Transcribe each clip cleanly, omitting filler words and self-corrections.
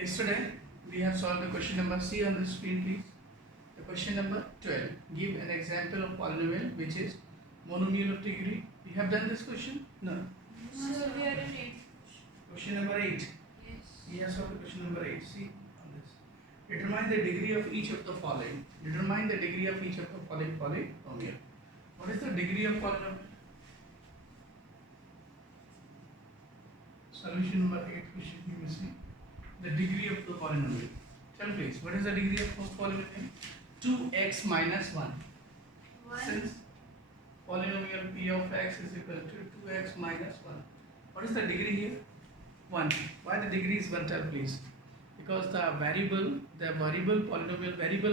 Yesterday we have solved the question number C on the screen, please. The question number 12. Give an example of polynomial which is monomial of degree. We have done this question? No. So we are in 8. Question number 8. Yes. We have solved the question number 8. See on this. Determine the degree of each of the following. Determine the degree of each of the following polynomial. What is the degree of polynomial? Solution number 8 question you will see. The degree of the polynomial. Tell please, what is the degree of polynomial? 2x minus 1. 1. Since polynomial p of x is equal to 2x minus 1. What is the degree here? 1. Why the degree is 1, tell please? Because the variable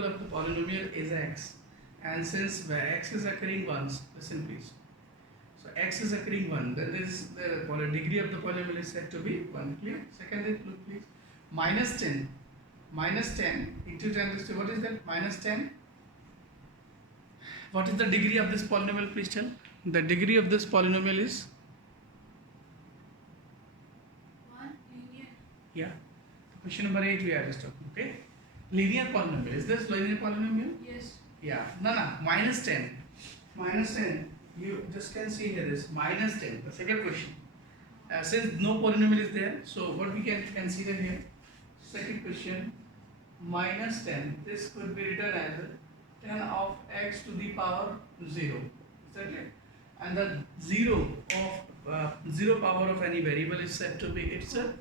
of the polynomial is x. And since x is occurring once, listen please. So x is occurring 1, then this the degree of the polynomial is said to be 1. Clear? Second look please. Minus 10 into 10 raised to, what is that? Minus 10. What is the degree of this polynomial, please tell? The degree of this polynomial is? 1 linear. Yeah. Question number 8 we are just talking, okay? Linear polynomial. Is this linear polynomial? Yes. Yeah. No, minus 10. Minus 10. You just can see here is minus 10. The second question. Since no polynomial is there, so what we can consider here? Second question. Minus 10. This could be written as 10 of x to the power 0. Is that right? And the 0 power of any variable is said to be itself.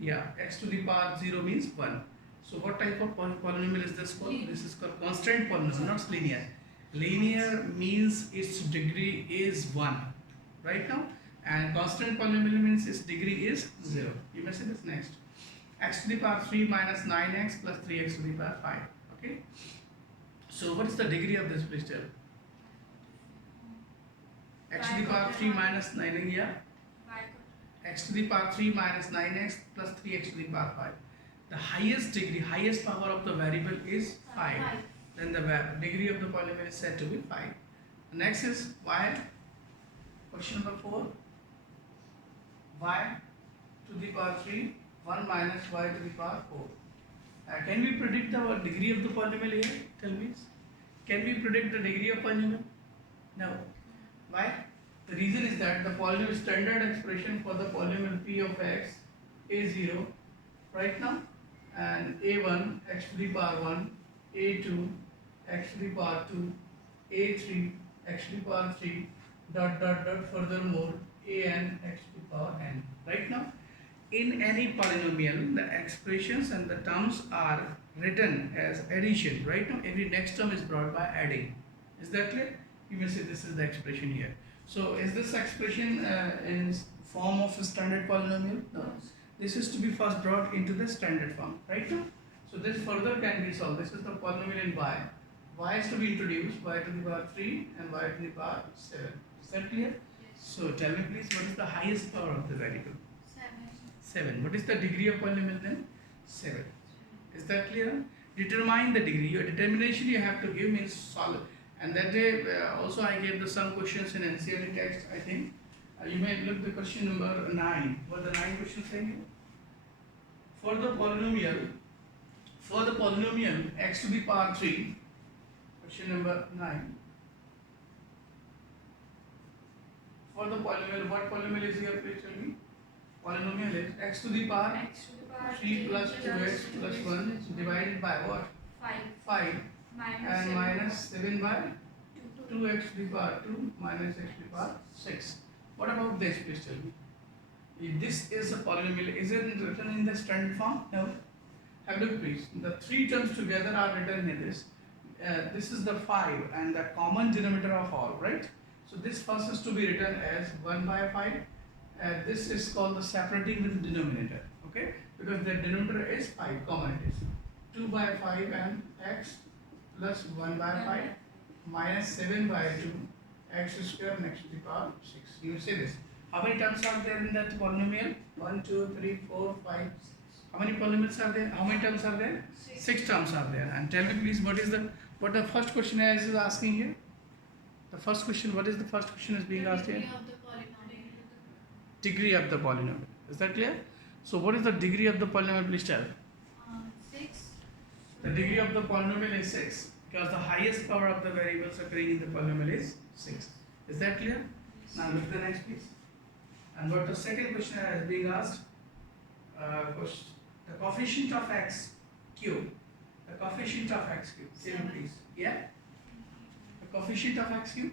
Yeah, x to the power 0 means 1. So what type of polynomial is this called? This is called constant polynomial, not linear. Linear means its degree is 1, right now, and constant polynomial means its degree is 0. You may say this next. X to the power 3 minus 9x plus 3x to the power 5. Okay. So what is the degree of this, please tell? X to the power 3 minus 9, yeah. X to the power 3 minus 9x plus 3x to the power 5. The highest degree, highest power of the variable is 5. Then the degree of the polynomial is said to be 5. Next is y. Question number 4. Y to the power 3, 1 minus y to the power 4. Can we predict the degree of the polynomial here? Tell me. Can we predict the degree of polynomial? No. Why? The reason is that the polynomial standard expression for the polynomial p of x is 0 right now, and a1 x to the power 1, a2 x to the power 2, a3 x to the power 3, dot furthermore an x to the power n. Right now, in any polynomial, the expressions and the terms are written as addition. Right now, every next term is brought by adding. Is that clear? You may say this is the expression here. So, is this expression in form of a standard polynomial? No. This is to be first brought into the standard form. Right now? So, this further can be solved. This is the polynomial in y. Y is to be introduced, y to the power 3 and y to the power 7. Is that clear? Yes. So, tell me please, what is the highest power of the variable? 7. 7. What is the degree of polynomial then? 7. Is that clear? Determine the degree. Your determination you have to give means solve. And that day also I gave some questions in NCERT text, I think. You may look the question number 9. What the 9 questions saying? For the polynomial x to the power 3, question number 9. For the polynomial, what polynomial is here? Please tell me. Polynomial is x to the power 3 plus 2x plus 1 divided by what? 5 and minus 7 by 2x to the power 2 minus x to the power 6. What about this, please tell me? If this is a polynomial, is it written in the standard form? No. Have a look please. The three terms together are written in this. This is the 5 and the common denominator of all, right? So this first is to be written as 1 by 5. This is called the separating with the denominator, okay? Because the denominator is 5, common it is. 2 by 5 and x plus 1 by 5 minus 7 by 2 x square next to the power 6. You will say this. How many terms are there in that polynomial? 1, 2, 3, 4, 5. How many polynomials are there? How many terms are there? 6 terms are there. And tell me please, what the first question is asking here? The first question, what is the first question is being asked here? Degree of the polynomial. Is that clear? So what is the degree of the polynomial, please tell? The degree of the polynomial is 6 because the highest power of the variables occurring in the polynomial is 6. Is that clear? Now look at the next piece. And what the second question is being asked, the coefficient of x cube. The coefficient of x cube. Say it please. Yeah? The coefficient of x cube?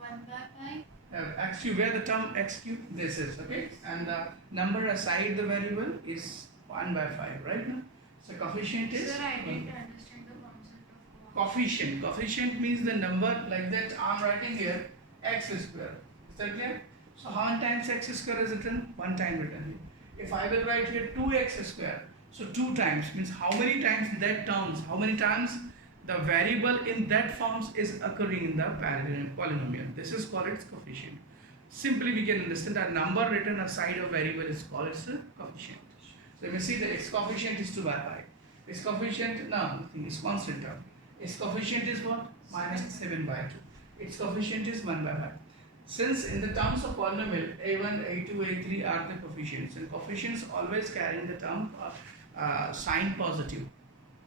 1/5. X cube, where the term x cube, this is, okay? And the number aside the variable is 1/5, right now? So coefficient is? Sir, I didn't understand the concept of Coefficient. Coefficient means the number like that I'm writing here, x square. Is that clear? So how many times x square is written? One time written here. If I will write here 2x square, so 2 times means how many times that terms, how many times the variable in that forms is occurring in the polynomial. This is called its coefficient. Simply we can understand that number written aside a variable is called its coefficient. So you see that its coefficient is 2/5. Its coefficient, no, nothing, is constant term. Its coefficient is what? -7/2. Its coefficient is 1/5. Since in the terms of polynomial, a1, a2, a3 are the coefficients, and coefficients always carrying the term sign positive.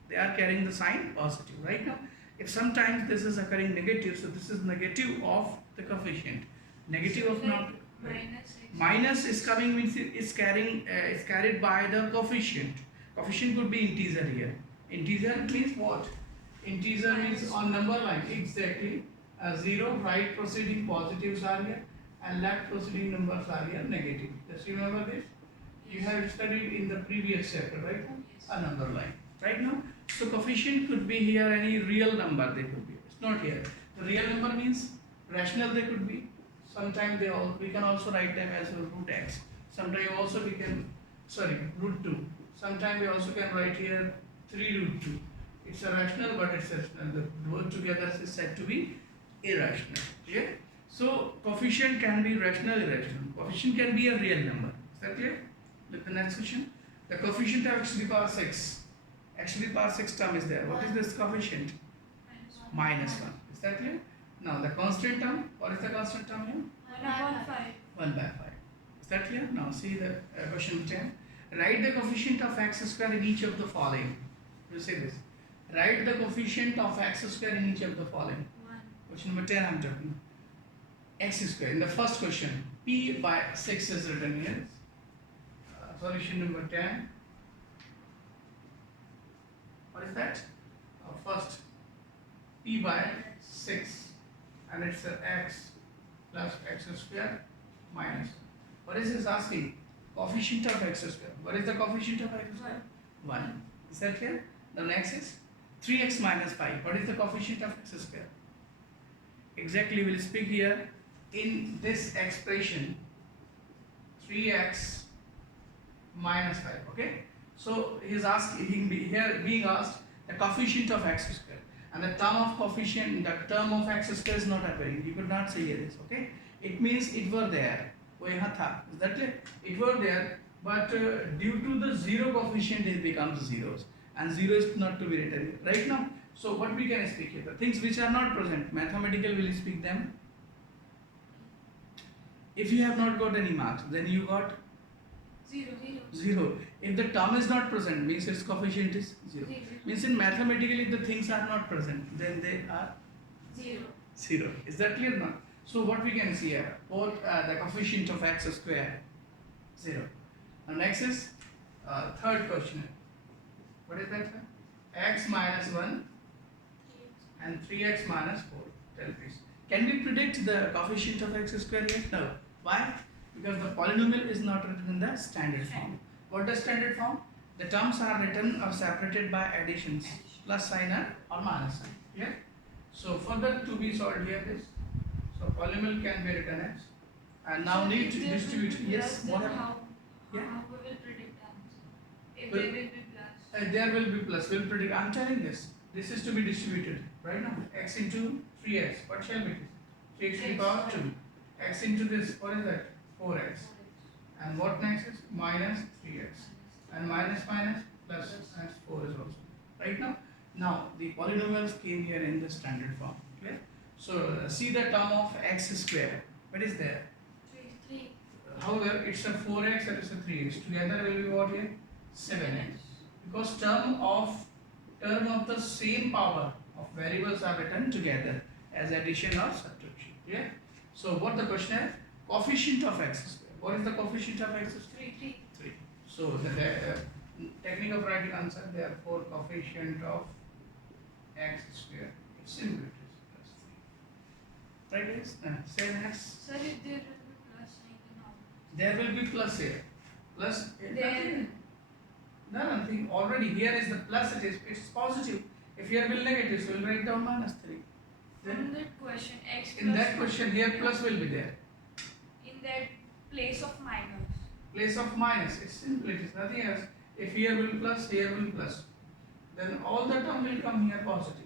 They are carrying the sign positive, right now. If sometimes this is occurring negative, so this is negative of the coefficient. Negative of not. Minus is coming means it is carrying is carried by the coefficient. Coefficient could be integer here. Integer means what? Integer means on number line exactly. 0 right proceeding positives are here and left proceeding numbers are here negative. Just remember this. You have studied in the previous chapter, right? A number line. Right now, so coefficient could be here any real number they could be. It's not here. The real number means rational they could be. Sometimes we can also write them as a root x. Sometimes also we can root 2. Sometimes we also can write here 3 root 2. It's a rational but it's rational. The both together is said to be irrational. Clear? So coefficient can be rational, irrational. Coefficient can be a real number. Is that clear? Look at the next question. The coefficient of x to the power 6. X to the power 6 term is there. What is this coefficient? -1. Is that clear? Now the constant term. What is the constant term here? 1/5. 1/5. Is that clear? Now see the question 10. Write the coefficient of x square in each of the following. You say this. Write the coefficient of x square in each of the following. 1. Question number 10 I'm talking. X square. In the first question, p/6 is written here. Solution number 10. What is that? First, p/6 and it's x plus x square minus. What is this asking? Coefficient of x square. What is the coefficient of x square? 1. Is that clear? The next is 3x minus 5. What is the coefficient of x square? Exactly, we will speak here in this expression 3x minus 5. Okay? So he is asking here being asked the coefficient of x square. And the term of coefficient, the term of x square is not appearing. You could not say this, okay? It means it were there. Is that clear? It were there, but due to the 0 coefficient, it becomes zeros. And 0 is not to be written right now. So what we can speak here? The things which are not present, mathematical will speak them. If you have not got any marks, then you got 0. If the term is not present, means its coefficient is 0. Means in mathematically, if the things are not present, then they are 0. Is that clear now? So what we can see here, both the coefficient of x square 0. Now next is third question. What is that? X minus 1 and 3x minus 4. Tell please. Can we predict the coefficient of x square here? No. Why? Because the polynomial is not written in the standard form. What is standard form? The terms are written or separated by additions, plus sign or minus sign. Yeah. So further to be solved here is, so polynomial can be written as, and now So need if to there will distribute. be Yes. plus, What then happened? Yeah. how we will predict answer? If Well, there will be plus. There will be plus. We'll predict. I'm telling this. This is to be distributed right now. X into 3x. What shall be this? 3x to the power 2. X into this. What is that? 4x. And what next is minus 3x. And minus plus and 4 is also. Right now? Now the polynomials came here in the standard form. Clear? So see the term of x square. What is there? 3. However, it's a 4x and it's a 3x. Together will be what here? 7x. Because term of term of the same power of variables are written together as addition or subtraction. Yeah. So what the question is? Coefficient of x square. What is the coefficient of x square? 3. So the technique of writing answer, therefore coefficient of x square. It's simple. It is plus 3. Right guys? Say next. Sir, if there will be plus sign, then how? There will be plus here. Plus Then nothing. Already here is the plus. It's positive. If here will negative, so we'll write down minus 3. from Then that question, x in plus that question here plus will be there. in that place of minus. Place of minus. It's simple. It is nothing else. If here will plus, here will plus. Then all the term will come here positive.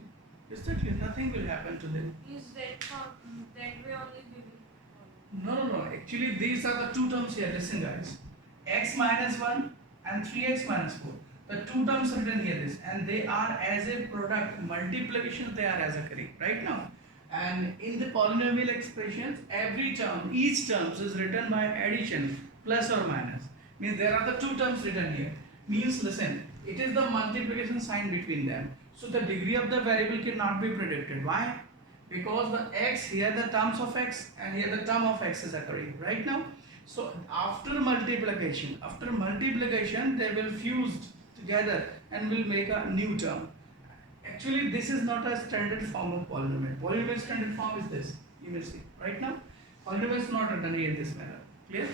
Is that clear? Nothing will happen to them. Is that how that way only we will follow? No. Actually, these are the two terms here. Listen, guys. X minus 1 and 3x minus 4. The two terms written here is, and they are as a product multiplication. They are as a carry right now. And in the polynomial expressions, every term, each term is written by addition, plus or minus. Means there are the two terms written here. Means listen, it is the multiplication sign between them. So the degree of the variable cannot be predicted. Why? Because the x here the terms of x and here the term of x is occurring right now. So after multiplication they will fuse together and will make a new term. Actually this is not a standard form of polynomial. Polynomial standard form is this. You will see right now. Polynomial is not written here in this manner. Clear?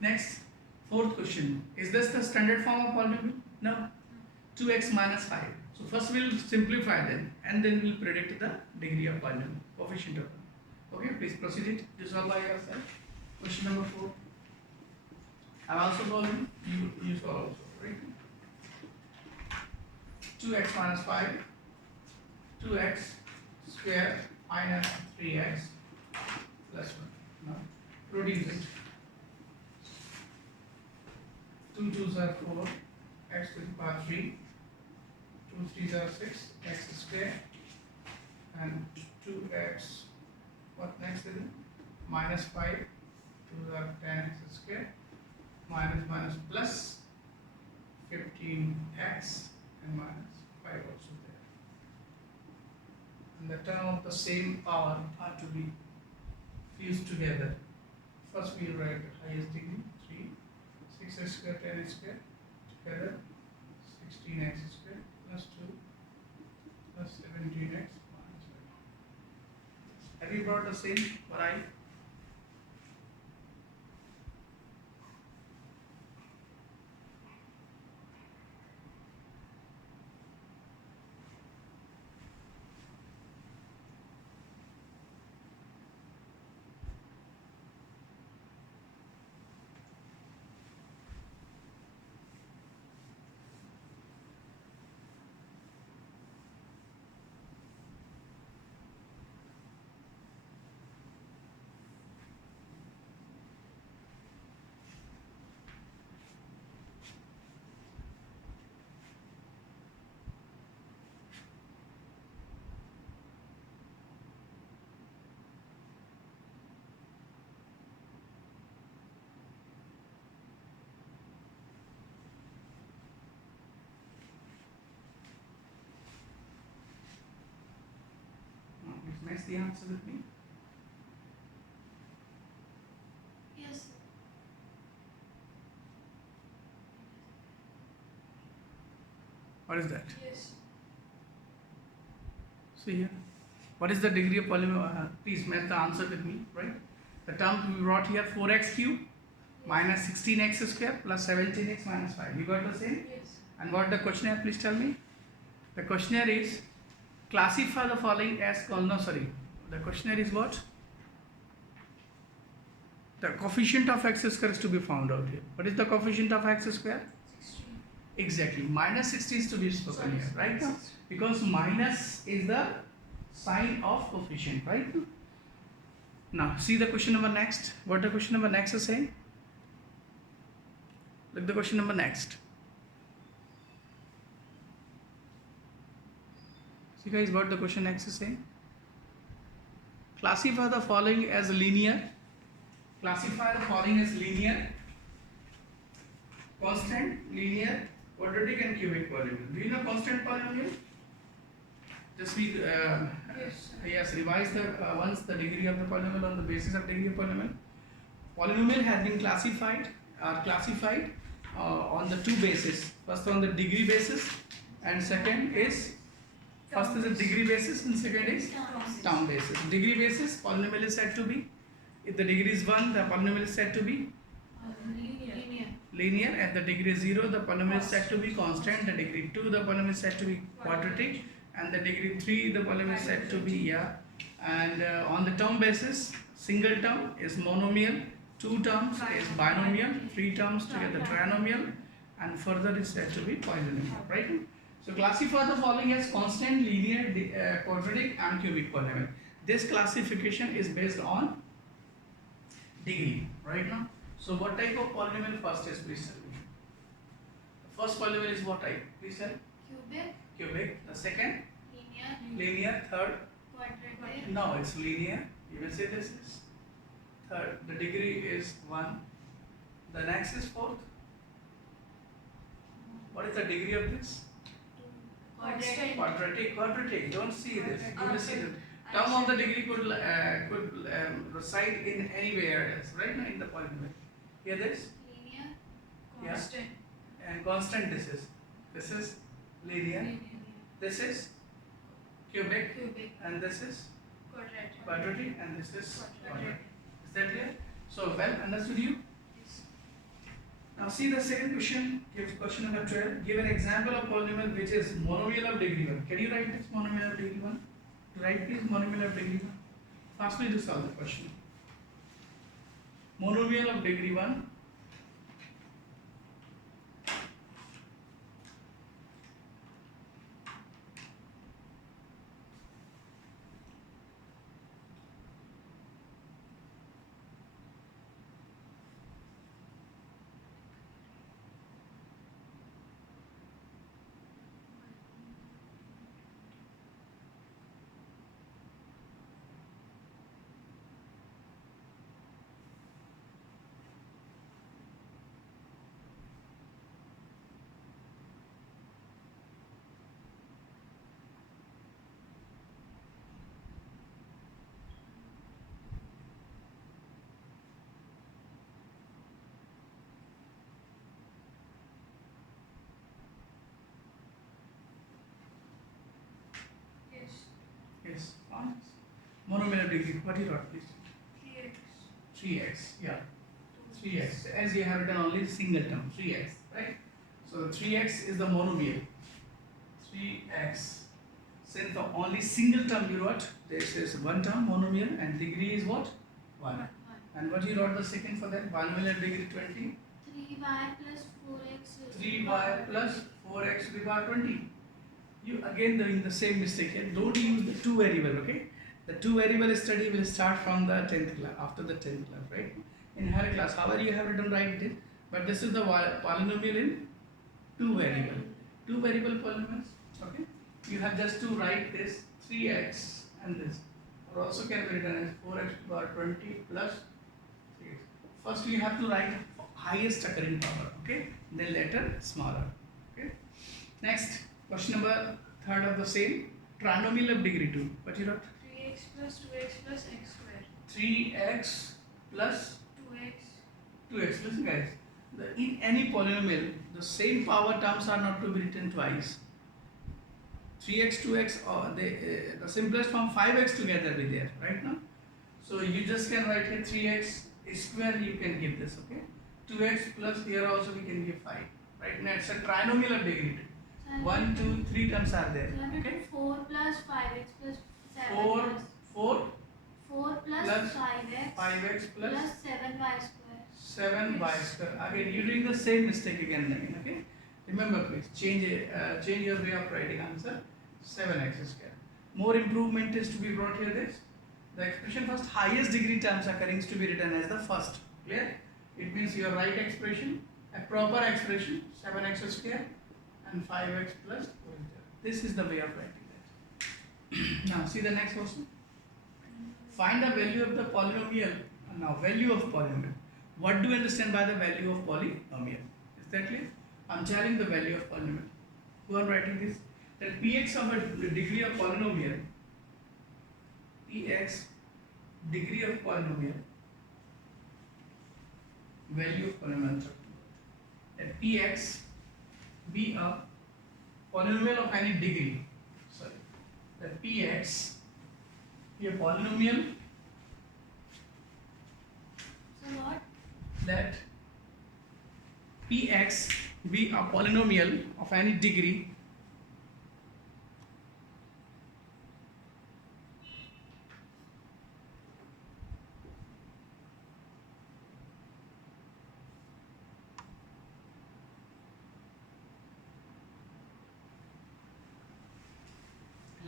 Next, fourth question. Is this the standard form of polynomial? No. 2x minus 5. So first we'll simplify them and then we'll predict the degree of polynomial, coefficient of polynomial. Okay, please proceed it. Resolve by yourself. Question number 4. I'm also solving. You solve also, right? 2x minus 5. 2x square minus 3x plus 1. Now reduce it. 2 2s are 4. X to the power 3. 2 3s are 6. X square. And 2x. What next is it? Minus 5. 2s are 10x square. Minus plus 15x and minus 5 also there. And the term of the same power are to be fused together. First we write highest degree 3, 6x square, 10x square together, 16x square plus 2 plus 17x minus 5. Have you brought the same variety? Match the answer with me. Yes. What is that? Yes. See here. What is the degree of polynomial? Please match the answer with me, right? The term we brought here 4x cube minus 16x square plus 17x minus 5. You got the same? Yes. And what the questionnaire, please tell me? The questionnaire is classify the following as the questionnaire is what? The coefficient of x square is to be found out here. What is the coefficient of x square? 16. Exactly. Minus 16 is to be spoken here, right now? Because minus is the sign of coefficient, right? Now, see the question number next. What the question number next is saying? Look the question number next. See guys, what the question next is saying? Classify the following as linear. Classify the following as linear, constant, linear, quadratic and cubic polynomial. Do you know constant polynomial? Just read, yes, revise the once the degree of the polynomial on the basis of degree of polynomial. Polynomial has been classified on the two bases. First on the degree basis, and second is first is a degree basis and second is term basis. Degree basis, polynomial is said to be, if the degree is 1, the polynomial is said to be linear. At the degree 0, the polynomial is said to be constant. The degree 2, the polynomial is said to be quadratic, and the degree 3, the polynomial is said to be And on the term basis, single term is monomial, 2 terms is binomial, 3 terms together trinomial, and further is said to be polynomial. Right? So classify the following as constant, linear, quadratic, and cubic polynomial. This classification is based on degree. Right now. So what type of polynomial first is, please tell me. The first polynomial is what type? Please tell. Cubic. The second? Linear. Third? Quadratic. No, it's linear. You will say this is. Third, the degree is 1. The next is fourth. What is the degree of this? Quadratic. Don't see this. You will see this. Term of the degree could reside in anywhere else, right? In the polynomial. Here this? Linear. Constant. Yeah. And constant this is. This is linear. This is cubic. And this is quadratic. And this is quadratic. Is that clear? So well understood you? Yes. Now see the second question. Give question number 12. Give an example of polynomial which is monomial of degree 1. Can you write this monomial of degree 1? Write please monomial of degree 1. Fastly to solve the question. Monomial of degree 1. Yes. Monomial of degree. What you wrote, please? 3x. Yeah. 3x. As you have written only single term. 3x. Right? So 3x is the monomial. 3x. Since the only single term you wrote, this is one term monomial and degree is what? 1. And what you wrote the second for that? Binomial of degree 20? 3y plus 4x. 3y plus 4x to the power 20. You again doing the same mistake here. Don't use the two variable, okay? The two variable study will start from the 10th class, after the 10th class, right? In higher class, however you have written right it is, but this is the polynomial in two variable. Two variable polynomials, okay? You have just to write this 3x and this, or also can be written as 4x to the power 20 plus 3x. First you have to write highest occurring power, okay? Then later smaller, okay? Next. Question number 3rd of the same, trinomial of degree 2. What you wrote? 3x plus 2x plus x square. 3x plus 2x. 2x. Listen guys, in any polynomial, the same power terms are not to be written twice. 3x, 2x, or the simplest form 5x together be there, right now? So you just can write here 3x square, you can give this, okay? 2x plus here also we can give 5, right? Now it's a trinomial of degree 2. 1, 2, 3 terms are there. Okay. 4 plus 5x plus 7 4 plus 4 plus 5x 5x plus 7y square. 7y square. Again, you're doing the same mistake again and again. Okay. Remember, please change your way of writing answer. 7x square. More improvement is to be brought here. This the expression first highest degree terms occurring is to be written as the first. Clear? It means your right expression, a proper expression, 7x square. And 5x plus 4. This is the way of writing that. Now see the next question. Find the value of the polynomial. Now value of polynomial. What do you understand by the value of polynomial? Is that clear? I'm telling the value of polynomial. Who I'm writing this? That px of a degree of polynomial, px degree of polynomial, value of polynomial. That px be a polynomial of any degree. Sorry. That px be a polynomial. So what? That px be a polynomial of any degree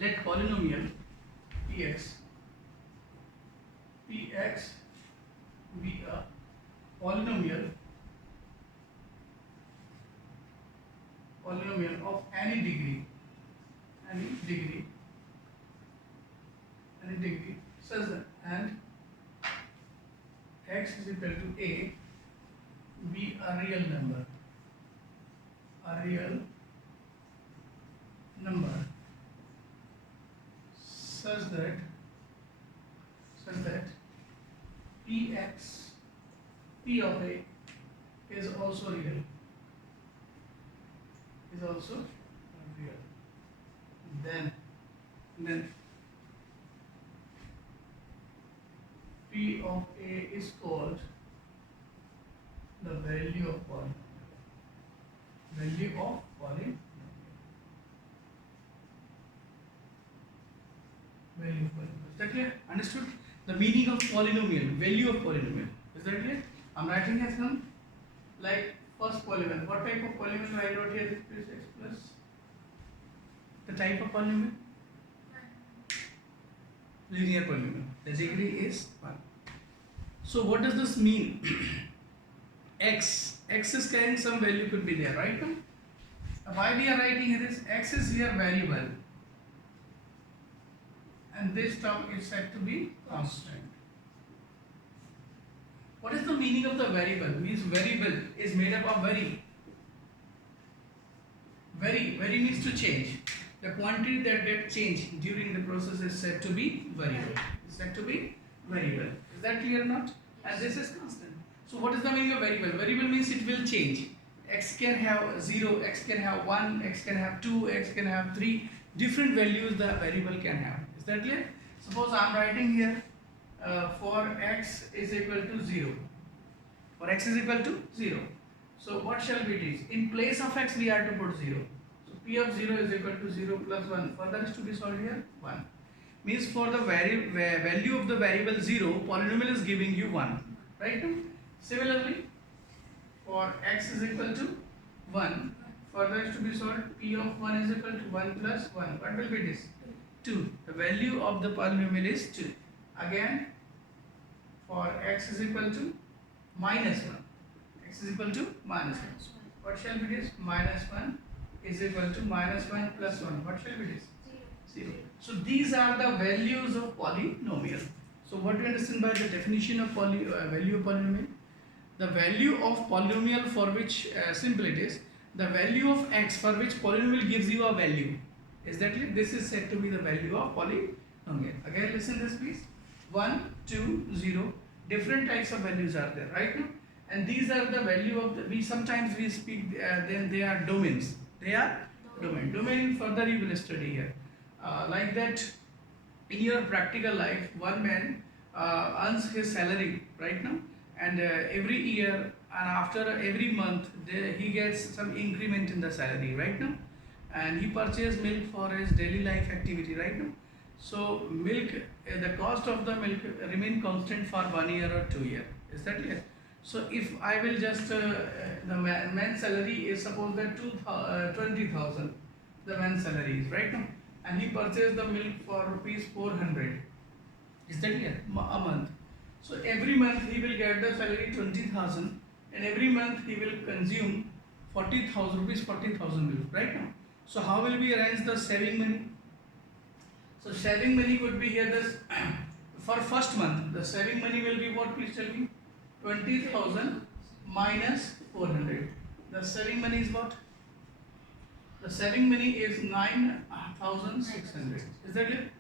let polynomial px be a polynomial of any degree such that and x is equal to a be a real number such that p of a is also real. Then p of a is called the value of polynomial. Is that clear? Understood? The meaning of polynomial, value of polynomial. Is that clear? I'm writing as some like first polynomial. What type of polynomial I wrote here? This x plus the type of polynomial? Linear polynomial. The degree is 1. So what does this mean? X is carrying some value, could be there, right? Now why we are writing here is x is here variable and this term is said to be constant. What is the meaning of the variable? Means variable is made up of vary means to change. The quantity that gets changed during the process is said to be variable. Is that clear or not? And this is constant. So what is the meaning of variable? Variable means it will change. X can have 0, x can have 1, x can have 2, x can have 3. Different values the variable can have. Is that clear? Suppose I am writing here for x is equal to 0. For x is equal to 0. So what shall we do? In place of x we are to put 0. So p of 0 is equal to 0 plus 1. Further is to be solved here 1. Means for the value of the variable 0, polynomial is giving you 1. Right? Similarly, for x is equal to 1, further is to be solved, p of 1 is equal to 1 plus 1. What will be this? 2. The value of the polynomial is 2. Again, for x is equal to minus 1. X is equal to minus 1. What shall be this? Minus 1 is equal to minus 1 plus 1. What shall be this? 0. So these are the values of polynomial. So what do you understand by the definition of value of polynomial? The value of polynomial for which, simple it is, the value of x for which polynomial gives you a value. Is that clear? This is said to be the value of polynomial. Again listen this please. 1, 2, 0. Different types of values are there, right now? And these are the value of the, sometimes we speak, then they are domains. They are domain. Domain further you will study here. Like that, in your practical life, one man earns his salary right now, and every year and after every month he gets some increment in the salary right now, and he purchases milk for his daily life activity right now. So milk, the cost of the milk remain constant for 1 year or 2 years. Is that clear? So if I will just the man's salary is suppose that 20,000 the man's salary is right now, and he purchased the milk for rupees 400. Is that clear? A month. So every month he will get the salary 20,000, and every month he will consume 40,000 rupees, 40,000 milk right now. So how will we arrange the saving money? So saving money could be here this for first month the saving money will be what, please tell me? 20,000 minus 400. The saving money is what? The saving money is 9,600. Is that clear?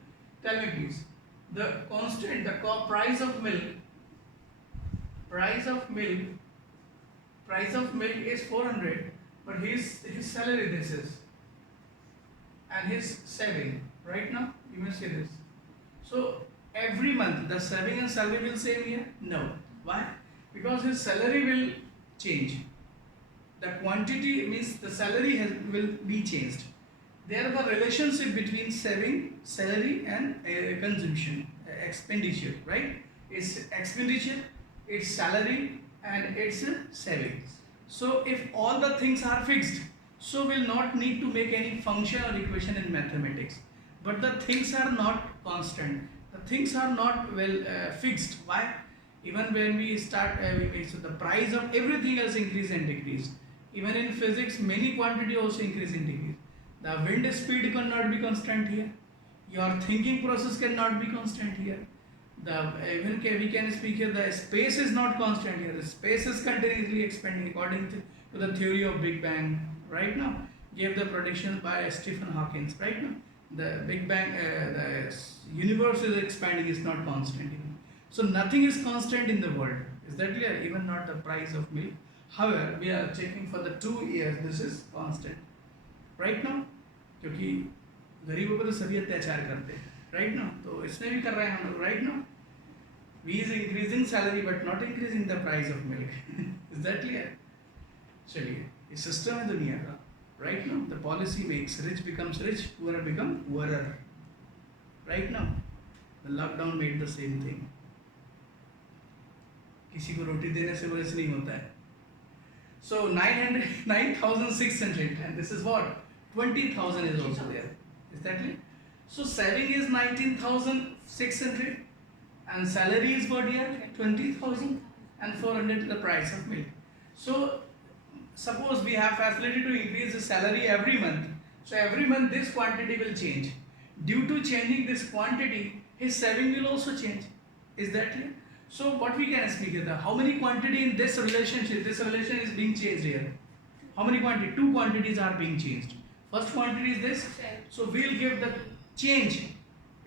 Tell me please. The constant, the price of milk is 400, but his salary this is, and his saving right now you may say this. So every month the saving and salary will same here? No. Why? Because his salary will change. The quantity means the salary will be changed. There is a relationship between saving, salary, and consumption, expenditure, right? It's expenditure, it's salary, and it's savings. So if all the things are fixed, so we'll not need to make any function or equation in mathematics. But the things are not constant. The things are not fixed. Why? Even when we start, so the price of everything else increase and decrease. Even in physics, many quantity also increase and decrease. The wind speed cannot be constant here. Your thinking process cannot be constant here. We can speak here, the space is not constant here. The space is continuously expanding according to the theory of Big Bang. Right now, gave the prediction by Stephen Hawking. Right now, the Big Bang, the universe is expanding, is not constant even. So nothing is constant in the world. Is that clear? Even not the price of milk. However, we are checking for the 2 years. This is constant. Right now, क्योंकि गरीबों पर तो सभी अत्याचार करते हैं. Right now, तो इसमें भी कर रहे हैं हम लोग. Right now, we is increasing salary but not increasing the price of milk. Is that clear? चलिए, ये system है दुनिया का. Right now, the policy makes rich becomes rich, poor become poorer. Right now, the lockdown made the same thing. किसी को रोटी देने से वैसे नहीं होता है. So 9,600, and this is what? 20,000 is also there. Is that clear? So saving is 19,600, and salary is what here? 20,000, and 400 the price of milk. So suppose we have facility to increase the salary every month. So every month this quantity will change. Due to changing this quantity, his saving will also change. Is that clear? So what we can speak here, how many quantity in this relationship, this relation is being changed here. How many quantity? 2 quantities are being changed. First quantity is this. So we'll give the change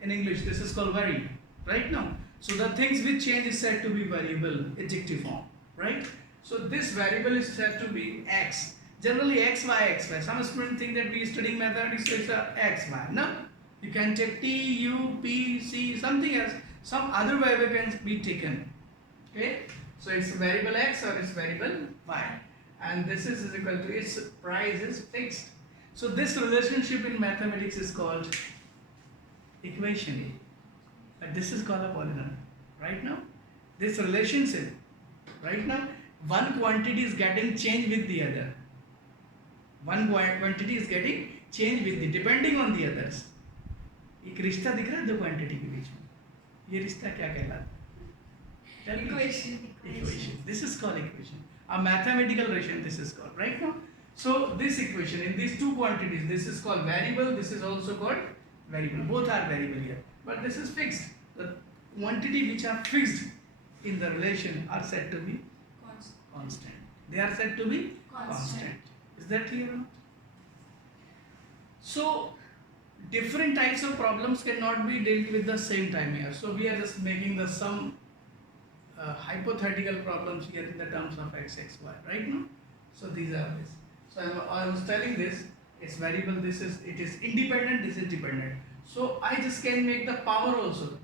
in English. This is called vary. Right now. So the things which change is said to be variable, adjective form. Right? So this variable is said to be x. Generally x, y, x, y. Some students think that we are studying mathematics, so it's x, y. No. You can take t, u, p, c, something else. Some other variable can be taken. Okay? So it's variable x or it's variable y. And this is equal to its price is fixed. So this relationship in mathematics is called equation. But this is called a polynomial. Right now? This relationship, right now, one quantity is getting changed with the other. One quantity is getting changed with the, depending on the others. एक रिश्ता दिख रहा है दो quantity के बीच में. ये रिश्ता क्या कहलाता है? Equation. This is called equation. A mathematical relation this is called. Right now? So this equation in these 2 quantities, this is called variable, this is also called variable. Both are variable here. But this is fixed. The quantity which are fixed in the relation are said to be constant. They are said to be constant. Is that clear or not? So different types of problems cannot be dealt with the same time here. So we are just making the some hypothetical problems here in the terms of x, x, y, right now. So these are this. So I was telling this, it's variable, it is independent, this is dependent. So I just can make the power also.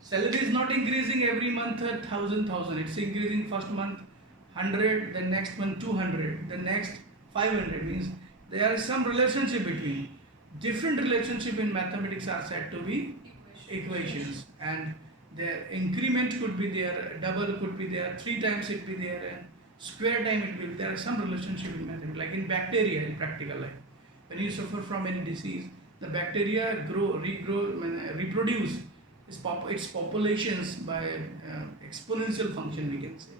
Salary is not increasing every month 1,000. It's increasing first month 100, then next month 200, then next 500. Means there is some relationship between. Different relationship in mathematics are said to be equations, and their increment could be there, double could be there, 3 times it be there, and square time it will be there. Some relationship in mathematics, like in bacteria in practical life. When you suffer from any disease, the bacteria reproduce its populations by exponential function, we can say.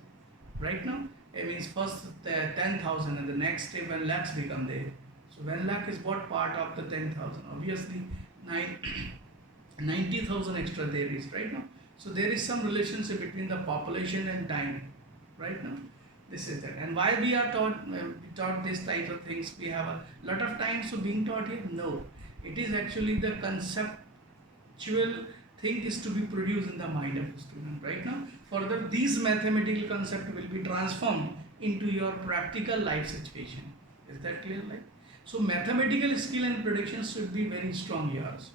Right now, it means first 10,000 and the next day 1 lakhs become there. So 1 lakh is what part of the 10,000? Obviously 90,000 extra there is right now. So there is some relationship between the population and time right now. This is that. And why we are taught this type of things? We have a lot of times to being taught here. No, it is actually the conceptual thing is to be produced in the mind of the student. Right now, further these mathematical concept will be transformed into your practical life situation. Is that clear? Like, so mathematical skill and predictions should be very strong yours.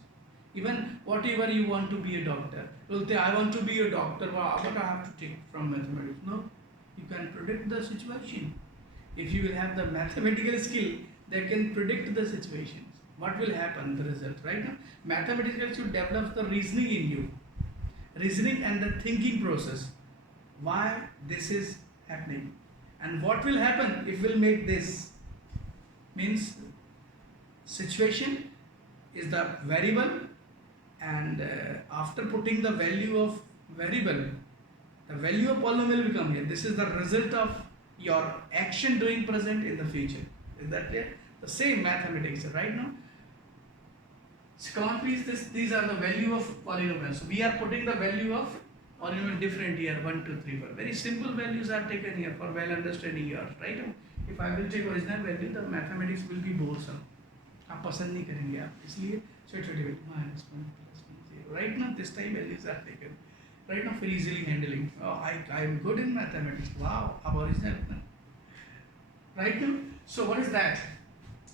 Even whatever you want to be a doctor, well, I want to be a doctor, what I have to take from mathematics? No, you can predict the situation. If you will have the mathematical skill that can predict the situations, what will happen, the result, right now? Mathematical should develop the reasoning in you, reasoning and the thinking process. Why this is happening, and what will happen if we'll make this? Means situation is the variable, and after putting the value of variable, the value of polynomial will come here. This is the result of your action doing present in the future. Is that clear? The same mathematics right now. So come on please, these are the value of polynomial. So we are putting the value of polynomial different here, 1, 2, 3, 4. Very simple values are taken here for well understanding yours, right? If I will take original value, the mathematics will be boresome. आप पसंद नहीं करेंगे आप, इसलिए छोटे-छोटे minus 1 plus 1 0. Right now this time values are taken. Right now for easily handling. Oh, I am good in mathematics. Wow, अब original. Right now, so what is that?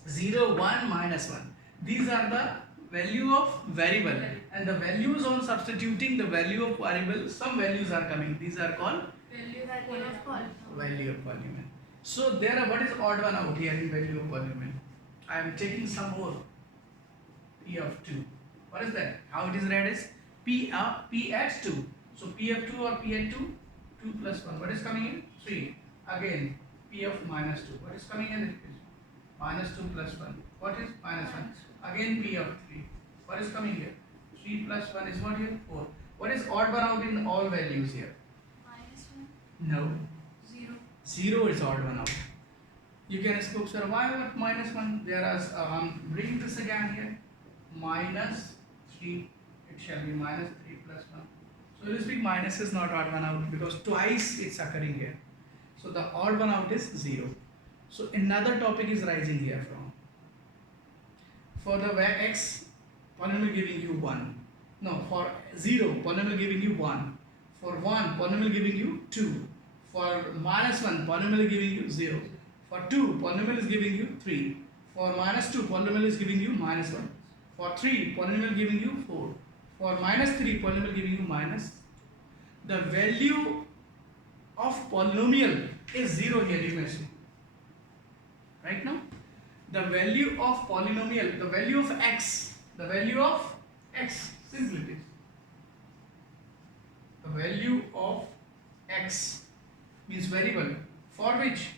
0, 1, minus 1. These are the value of variable, and the values on substituting the value of variable, some values are coming. These are called value of polynomial. So there are, what is odd one out here in value of polynomial? I am taking some more. P of 2. What is that? How it is read is P at 2. So P of 2 or P at 2? 2 plus 1. What is coming in? 3. Again P of minus 2. What is coming in? Minus 2 plus 1. What is minus 1? Again P of 3. What is coming here? 3 plus 1 is what here? 4. What is odd one out in all values here? Minus 1. No. 0. 0 is odd one out. You can scope, sir, why what minus 1? Whereas I'm bringing this again here. Minus 3. It shall be minus 3 plus 1. So you speak, minus is not odd one out because twice it's occurring here. So the odd one out is 0. So another topic is rising here from. For the x, polynomial giving you 1. No, for 0, polynomial giving you 1. For 1, polynomial giving you 2. For minus 1, polynomial giving you 0. For 2, polynomial is giving you 3. For minus 2, polynomial is giving you minus 1. For 3, polynomial giving you 4. For minus 3, polynomial giving you minus. The value of polynomial is 0 here, you may see. Right now, the value of polynomial, the value of x, simply it is. The value of x means variable for which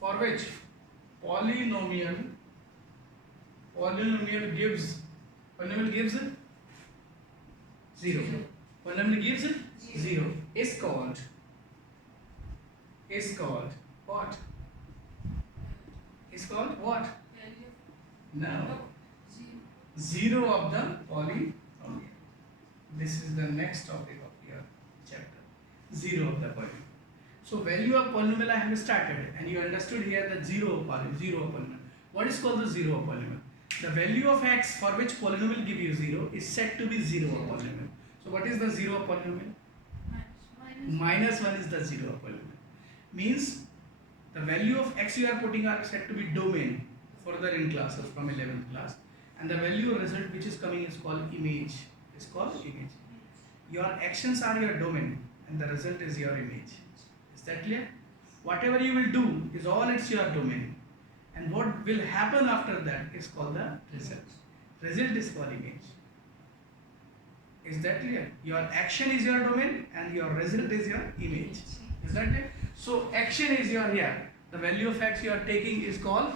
polynomial gives 0. Polynomial gives 0 is called what? Is called what? No. 0 of the polynomial. This is the next topic of your chapter. 0 of the polynomial. So value of polynomial I have started, and you understood here that 0 of polynomial. What is called the 0 of polynomial? The value of x for which polynomial give you 0 is said to be 0 of polynomial. So what is the 0 of polynomial? Minus 1 is the 0 of polynomial. Means the value of x you are putting are said to be domain further in classes from 11th class, and the value result which is coming is called image. It's called image. Your actions are your domain, and the result is your image. Is that clear? Whatever you will do is all it's your domain, and what will happen after that is called the result. Result is called image. Is that clear? Your action is your domain and your result is your image. Is that clear? So action is your here. The value of x you are taking is called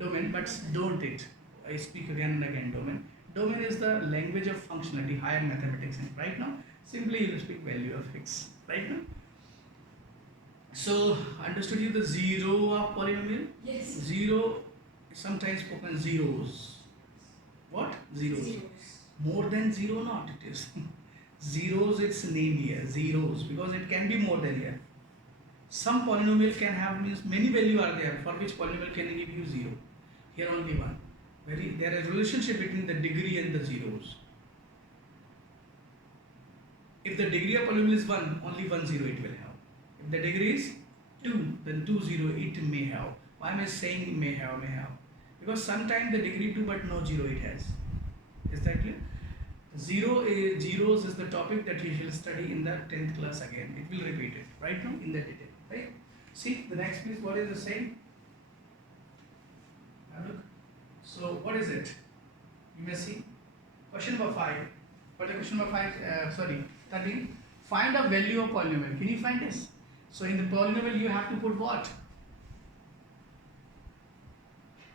domain, but don't it. I speak again and again domain. Domain is the language of functionality, higher mathematics, and right now simply you will speak value of x. Right now. So understood you the 0 of polynomial? Yes. 0 is sometimes spoken zeros. What? Zeros. More than 0 not it is. Zeros its name here. Zeros because it can be more than here. some polynomial can have means many value are there for which polynomial can give you 0. Here only one. There is relationship between the degree and the zeros. If the degree of polynomial is 1, only 1 0 it will have. If the degree is 2, then 2 0 it may have. Why am I saying may have, may have? Because sometimes the degree 2 but no 0 it has. Is that clear? Zeros is the topic that you shall study in the 10th class again. It will repeat it right now in the detail. Right? See the next piece. What is the same? Now look. So what is it? You may see. Question number 5. What is question number 5? 13. Find a value of polynomial. Can you find this? So in the polynomial you have to put what?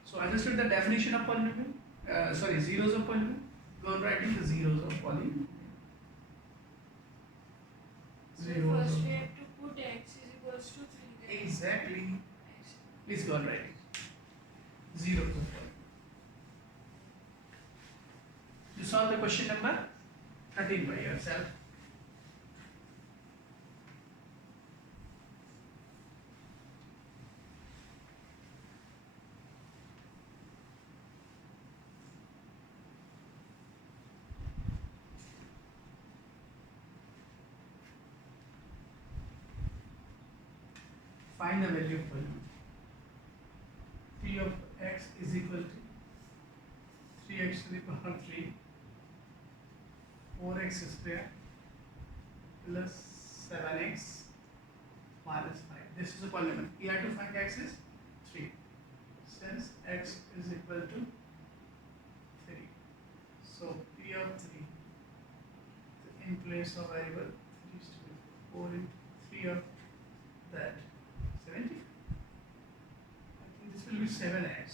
So understood the definition of polynomial? Zeros of polynomial. Go on writing the zeros of polynomial. So first we have to put x is equals to 3. Exactly. Please go on writing. Zeros of polynomial. You solve the question number 13 by yourself. Find the value of polynomial. P of x is equal to 3x to the power 3, 4x square plus 7x minus 5. This is a polynomial. You have to find x is 3. Since x is equal to 3. So P of 3 in place of variable 3 is to be 4 into 3 of that 70. I think this will be 7x.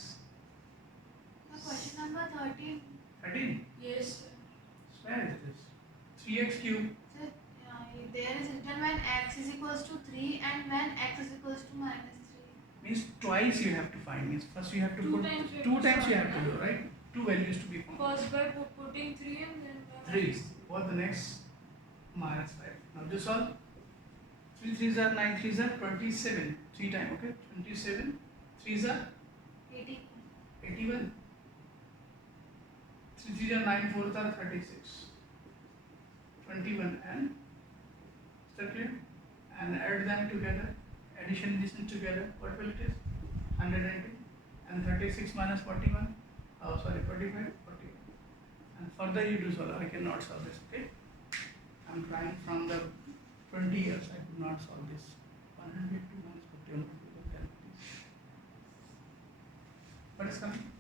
The question number 13. 13. Yes, sir. So where is this? 3x cube. So, there is written when x is equals to 3 and when x is equals to minus 3. Means twice you have to find. Means first you have to Two put times we have two to times you solve, have to do, right? Two values to be found. First by putting 3 and then by 3. What the next? Minus 5. Now this all 3 3s are 9 3s are 27. 3 times, okay? 27. 3s are 80. 81. 3 3s are 9 4s are 36. 21 and is that clear? And add them together. Addition this together. What will it is? 120. And 36 minus 41. Oh sorry, 45, 41. And further you do solve. I cannot solve this, okay? I'm trying from the 20 years. I could not solve this. 102 minus 41. What is coming?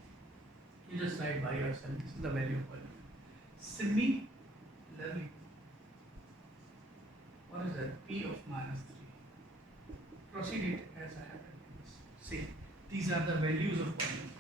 You just write by yourself. This is the value of polynomial. Similarly, what is that? P of minus 3. Proceed it as I have written this. See, these are the values of polynomial.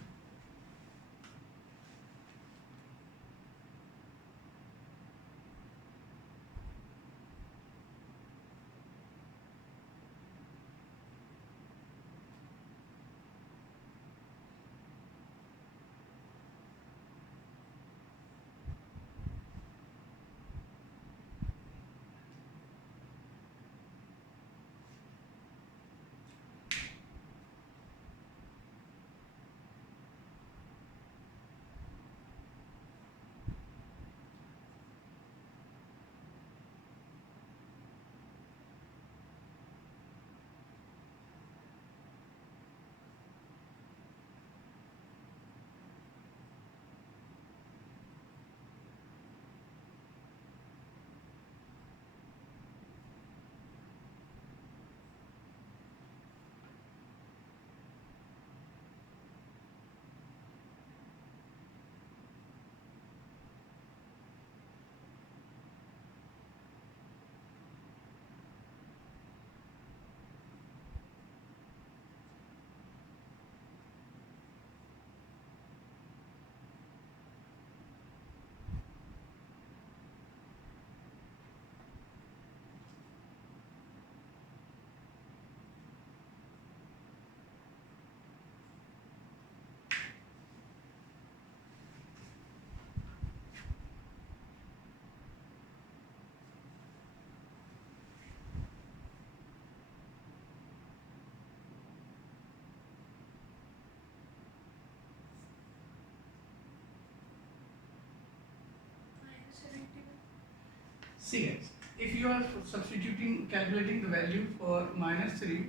See guys, if you are substituting, calculating the value for minus 3,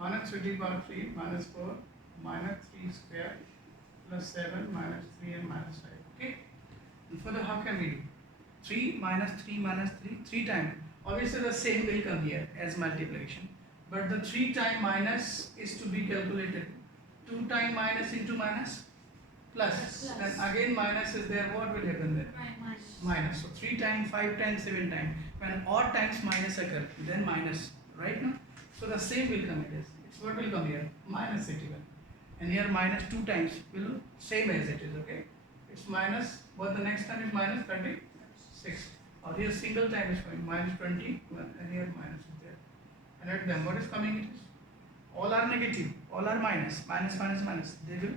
minus 3 to the power 3, minus 4, minus 3 square, plus 7, minus 3 and minus 5. Okay? And further, how can we do? 3 minus 3 minus 3, 3 times. Obviously the same will come here as multiplication. But the 3 time minus is to be calculated. 2 time minus into minus plus. Then again minus is there, what will happen there? Minus. So 3 times, 5 times, 7 times. When odd times minus occur, then minus, right now? So the same will come here. It's what will come here? Minus 81. And here minus 2 times will same as it is, okay? It's minus, but the next time is minus 36. Or here single time is coming, minus 20, and here minus is there. And at them, what is coming it is? All are negative, all are minus, minus, minus, minus. They will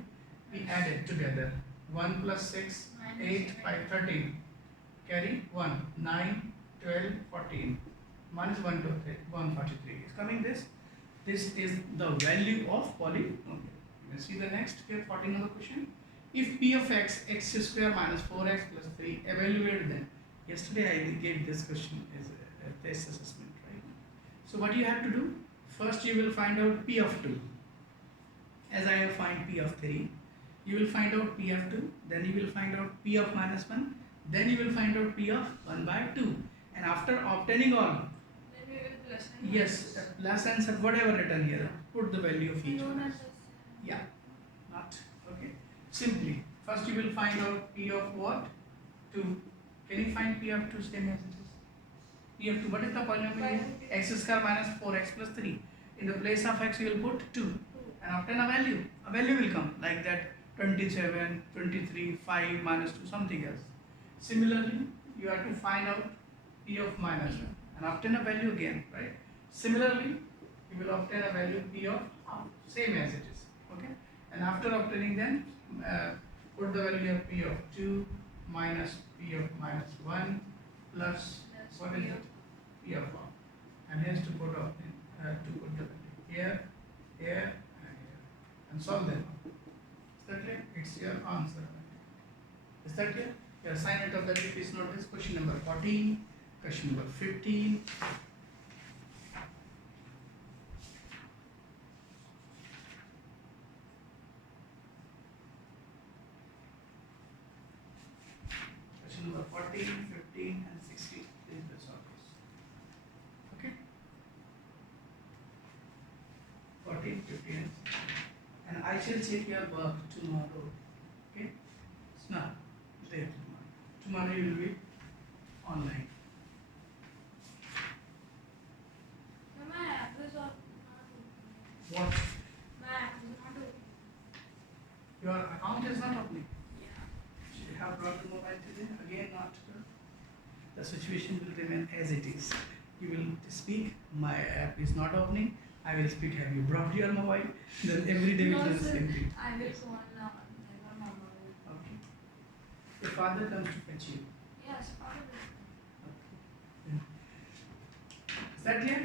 be added together. 1 plus 6, 8, 5, 13. Carry 1, 9, 12, 14. Minus 1, 2, 3, 143. Is coming this. This is the value of polynomial. You can see the next here, 14 number question. If p of x, x square minus 4x plus 3, evaluate then. Yesterday I gave this question as a test assessment, right? So what you have to do? First you will find out p of 2. As I have find p of 3. You will find out p of 2. Then you will find out p of minus 1. Then you will find out p of 1 by 2. And after obtaining all, Then we will plus and yes, plus and sub, whatever written here, put the value of each Don't one. understand. Yeah, not okay. Simply, first you will find out p of what? 2. Can you find p of 2 same as it is? P of 2, what is the polynomial? X square minus 4x plus 3. In the place of x, you will put 2 and obtain a value. A value will come like that 27, 23, 5 minus 2, something else. Similarly, you have to find out p of minus 1 and obtain a value again, right? Similarly, you will obtain a value p of same as it is, okay? And after obtaining then, put the value of p of 2 minus p of minus 1 plus what is it? P of 1. And here's to put up to put the value here, here, and here, and solve them. Is that clear? It's your answer. Is that clear? Your assignment of the day is not this. Question number 14, question number 15. Question number 14, 15, and 16. Please let's solve this. Okay? 14, 15, and 16. And I shall check your work tomorrow. Okay? It's not there tomorrow. Tomorrow you will be online. No, my app is not open. What? My app is not open. Your account is not opening. Yeah. You have brought the mobile today, again not good. The situation will remain as it is. You will speak, my app is not opening. I will speak, have you brought your mobile? Then every day we No, do the sir. same thing. I will go on now. Never mama will. Okay. Your father comes to fetch you. Yes, father will. Okay. Is that clear?